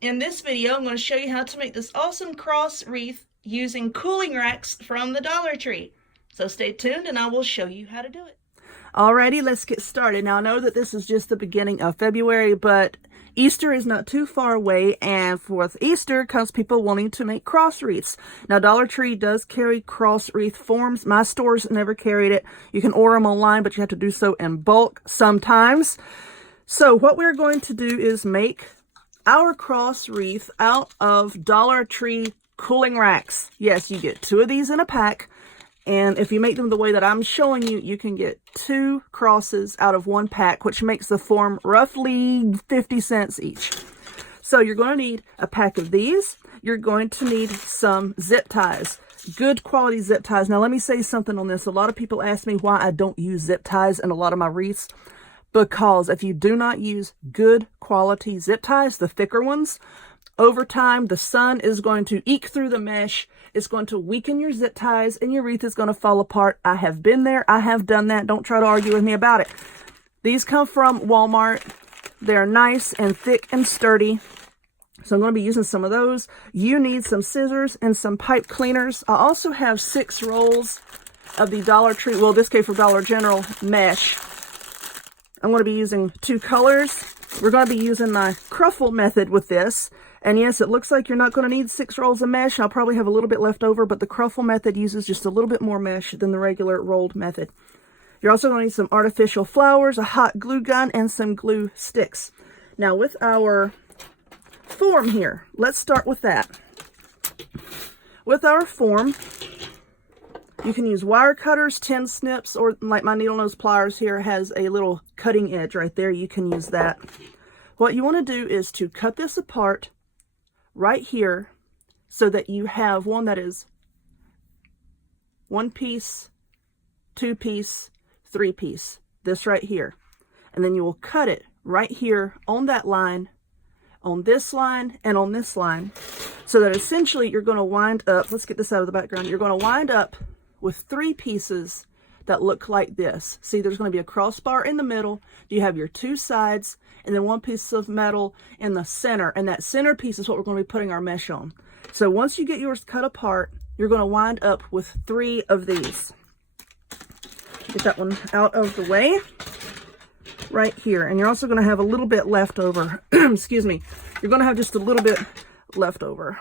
In this video, I'm going to show you how to make this awesome cross wreath using cooling racks from the Dollar Tree. So stay tuned and I will show you how to do it. Alrighty, let's get started. Now I know that this is just the beginning of February, but Easter is not too far away, and with Easter comes people wanting to make cross wreaths. Now Dollar Tree does carry cross wreath forms. My stores never carried it. You can order them online, but you have to do so in bulk sometimes. So what we're going to do is make our cross wreath out of Dollar Tree cooling racks. Yes, you get 2 of these in a pack. And if you make them the way that I'm showing you, you can get 2 crosses out of 1 pack, which makes the form roughly 50 cents each. So you're going to need a pack of these. You're going to need some zip ties, good quality zip ties. Now let me say something on this. A lot of people ask me why I don't use zip ties in a lot of my wreaths. Because if you do not use good quality zip ties, the thicker ones, over time, the sun is going to eke through the mesh. It's going to weaken your zip ties and your wreath is going to fall apart. I have been there. I have done that. Don't try to argue with me about it. These come from Walmart. They're nice and thick and sturdy. So I'm going to be using some of those. You need some scissors and some pipe cleaners. I also have 6 rolls of the Dollar Tree, well, this came from Dollar General mesh. I'm going to be using 2 colors. We're going to be using my cruffle method with this. And yes, it looks like you're not going to need 6 rolls of mesh. I'll probably have a little bit left over, but the cruffle method uses just a little bit more mesh than the regular rolled method. You're also going to need some artificial flowers, a hot glue gun, and some glue sticks. Now with our form here, let's start with that. With our form, you can use wire cutters, tin snips, or like my needle nose pliers here has a little cutting edge right there. You can use that. What you want to do is to cut this apart right here so that you have one that is 1 piece, 2 piece, 3 piece. This right here. And then you will cut it right here on that line, on this line, and on this line. So that essentially you're going to wind up, let's get this out of the background, you're going to wind up with 3 pieces that look like this. See, there's going to be a crossbar in the middle. You have your 2 sides and then 1 piece of metal in the center. And that center piece is what we're going to be putting our mesh on. So once you get yours cut apart, you're going to wind up with 3 of these. Get that one out of the way right here. And you're also going to have a little bit left over. Excuse me. You're going to have just a little bit left over.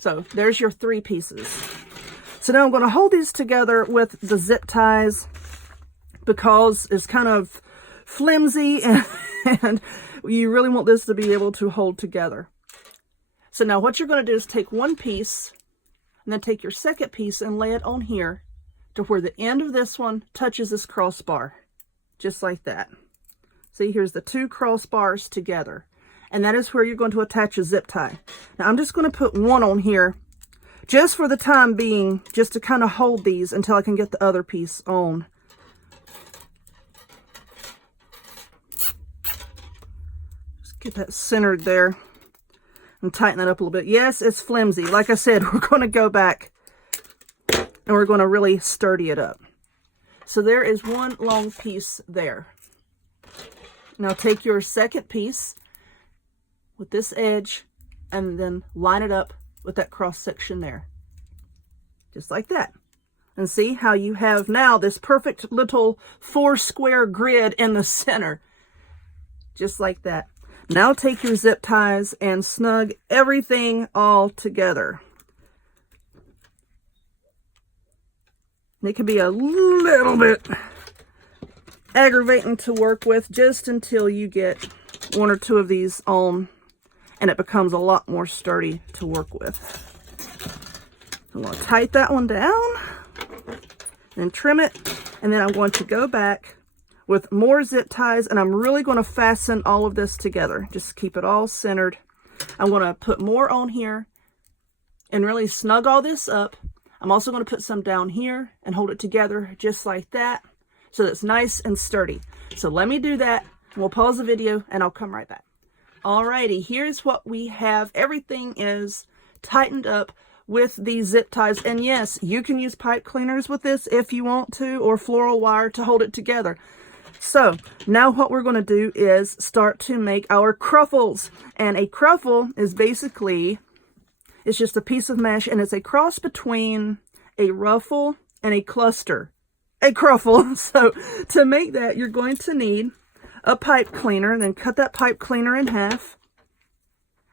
So there's your 3 pieces. So now I'm going to hold these together with the zip ties because it's kind of flimsy and you really want this to be able to hold together. So now what you're going to do is take 1 piece and then take your second piece and lay it on here to where the end of this one touches this crossbar, just like that. See, here's the 2 crossbars together, and that is where you're going to attach a zip tie. Now I'm just going to put 1 on here just for the time being, just to kind of hold these until I can get the other piece on. Just get that centered there and tighten that up a little bit. Yes, it's flimsy. Like I said, we're going to go back and we're going to really sturdy it up. So there is 1 long piece there. Now take your second piece with this edge and then line it up with that cross section there, just like that. And see how you have now this perfect little 4 square grid in the center, just like that. Now take your zip ties and snug everything all together. And it can be a little bit aggravating to work with just until you get 1 or 2 of these on, and it becomes a lot more sturdy to work with. I'm going to tighten that one down and trim it. And then I'm going to go back with more zip ties, and I'm really going to fasten all of this together. Just keep it all centered. I'm going to put more on here and really snug all this up. I'm also going to put some down here and hold it together just like that so that it's nice and sturdy. So let me do that. We'll pause the video and I'll come right back. Alrighty, here's what we have. Everything is tightened up with these zip ties. And yes, you can use pipe cleaners with this if you want to, or floral wire to hold it together. So now what we're going to do is start to make our cruffles. And a cruffle is basically, it's just a piece of mesh, and it's a cross between a ruffle and a cluster. A cruffle. So to make that, you're going to need a pipe cleaner, and then cut that pipe cleaner in half,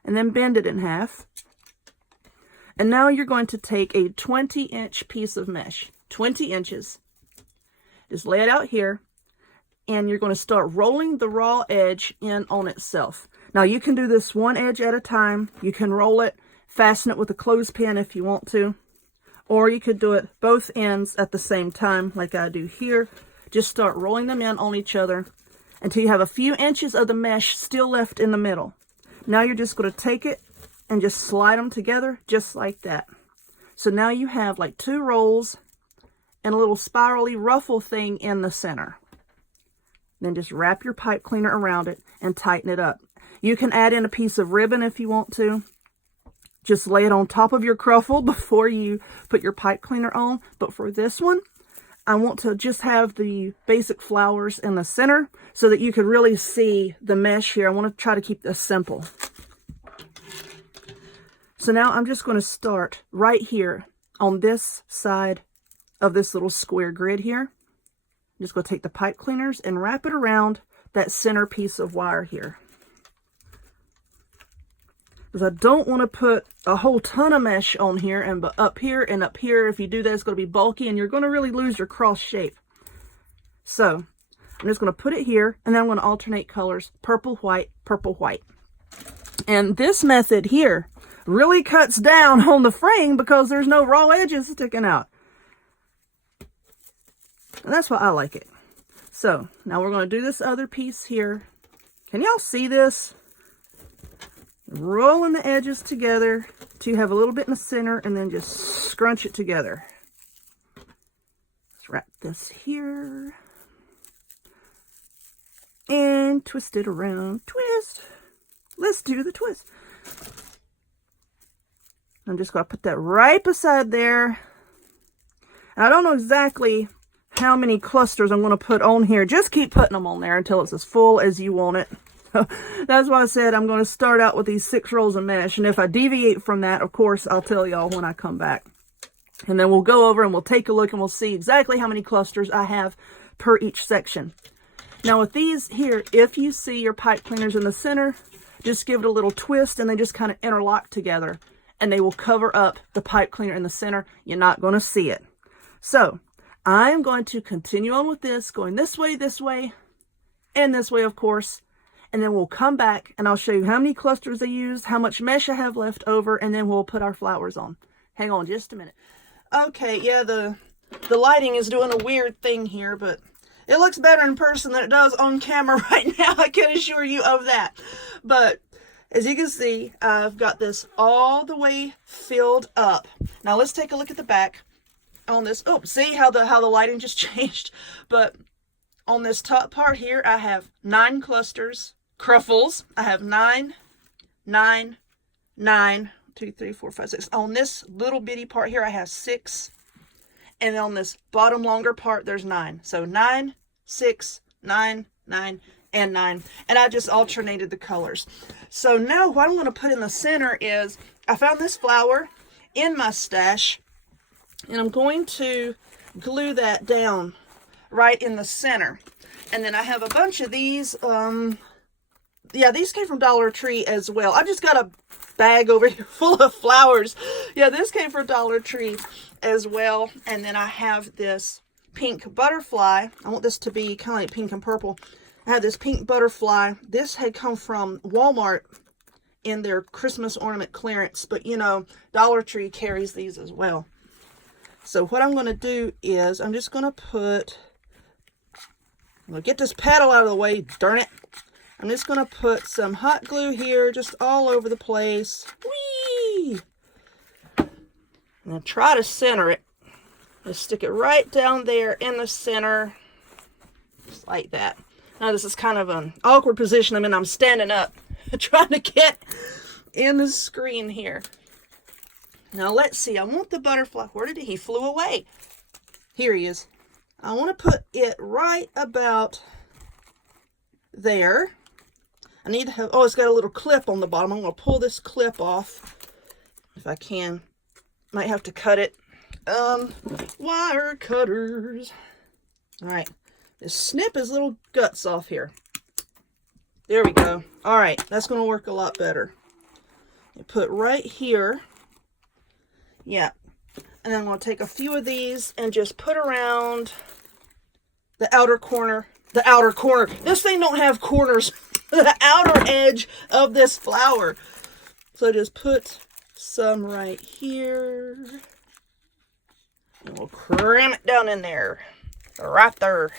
and then bend it in half. And now you're going to take a 20-inch piece of mesh, 20 inches. Just lay it out here, and you're going to start rolling the raw edge in on itself. Now you can do this one edge at a time. You can roll it, fasten it with a clothespin if you want to, or you could do it both ends at the same time like I do here. Just start rolling them in on each other until you have a few inches of the mesh still left in the middle. Now you're just going to take it and just slide them together just like that. So now you have like 2 rolls and a little spirally ruffle thing in the center. Then just wrap your pipe cleaner around it and tighten it up. You can add in a piece of ribbon if you want to. Just lay it on top of your cruffle before you put your pipe cleaner on. But for this one, I want to just have the basic flowers in the center so that you can really see the mesh here. I want to try to keep this simple. So now I'm just going to start right here on this side of this little square grid here. I'm just going to take the pipe cleaners and wrap it around that center piece of wire here. Because I don't want to put a whole ton of mesh on here and up here and up here. If you do that, it's going to be bulky and you're going to really lose your cross shape. So I'm just going to put it here, and then I'm going to alternate colors, purple, white, purple, white. And this method here really cuts down on the frame because there's no raw edges sticking out. And that's why I like it. So now we're going to do this other piece here. Can y'all see this? Rolling the edges together till you have a little bit in the center, and then just scrunch it together. Let's wrap this here. And twist it around. Twist. Let's do the twist. I'm just going to put that right beside there. And I don't know exactly how many clusters I'm going to put on here. Just keep putting them on there until it's as full as you want it. That's why I said I'm going to start out with these 6 rolls of mesh. And if I deviate from that, of course, I'll tell y'all when I come back. And then we'll go over and we'll take a look and we'll see exactly how many clusters I have per each section. Now with these here, if you see your pipe cleaners in the center, just give it a little twist and they just kind of interlock together. And they will cover up the pipe cleaner in the center. You're not going to see it. So I'm going to continue on with this, going this way, and this way, of course. And then we'll come back and I'll show you how many clusters I used, how much mesh I have left over, and then we'll put our flowers on. Hang on just a minute. Okay, yeah, the lighting is doing a weird thing here, but it looks better in person than it does on camera right now. I can assure you of that. But as you can see, I've got this all the way filled up. Now let's take a look at the back on this. Oh, see how the lighting just changed. But on this top part here, I have 9 clusters, cruffles. I have 9, 9, 9, 2, 3, 4, 5, 6. On this little bitty part here, I have 6. And on this bottom longer part, there's 9. So 9, 6, 9, 9, and 9. And I just alternated the colors. So now what I'm going to put in the center is, I found this flower in my stash. And I'm going to glue that down right in the center. And then I have a bunch of these. Yeah, these came from Dollar Tree as well. I just got a bag over here full of flowers. Yeah, this came from Dollar Tree as well. And then I have this pink butterfly. I want this to be kind of like pink and purple. I have this pink butterfly. This had come from Walmart in their Christmas ornament clearance. But, you know, Dollar Tree carries these as well. So what I'm going to do is I'm just going to put, I'm going to get this petal out of the way, darn it. I'm just going to put some hot glue here just all over the place. Whee! And then try to center it. Just stick it right down there in the center, just like that. Now this is kind of an awkward position. I mean, I'm standing up trying to get in the screen here. Now let's see, I want the butterfly, where did he flew away? Here he is. I want to put it right about there. I need to have, oh, it's got a little clip on the bottom. I'm going to pull this clip off if I can. Might have to cut it. Wire cutters. All right, just snip his little guts off here. There we go. All right, that's going to work a lot better. You put right here. Yeah. And then I'm going to take a few of these and just put around the outer corner. The outer corner. This thing don't have corners. The outer edge of this flower. So just put some right here. And we'll cram it down in there. Right there.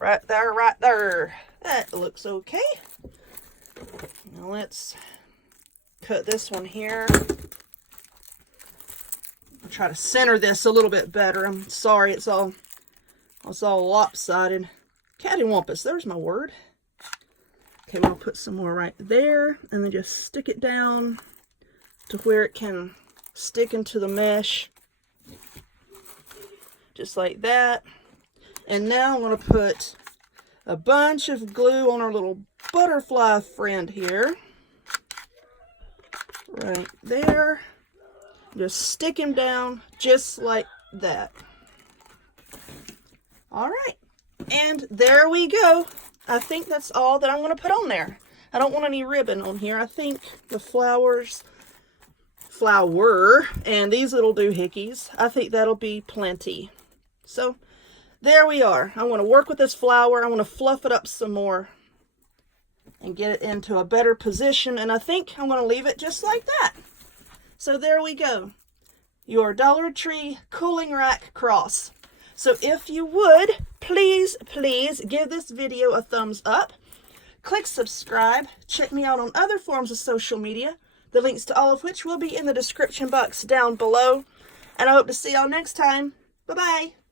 Right there, right there. That looks okay. Now let's cut this one here. I'll try to center this a little bit better. I'm sorry, it's all lopsided. Cattywampus, there's my word. Okay, we'll put some more right there, and then just stick it down to where it can stick into the mesh. Just like that. And now I'm going to put a bunch of glue on our little butterfly friend here. Right there. Just stick him down just like that. All right. And there we go. I think that's all that I'm going to put on there. I don't want any ribbon on here. I think the flower and these little doohickeys, I think that'll be plenty. So there we are. I'm going to work with this flower. I'm going to fluff it up some more and get it into a better position. And I think I'm going to leave it just like that. So there we go. Your Dollar Tree cooling rack cross. So if you would, please give this video a thumbs up. Click subscribe. Check me out on other forms of social media, the links to all of which will be in the description box down below. And I hope to see y'all next time. Bye-bye.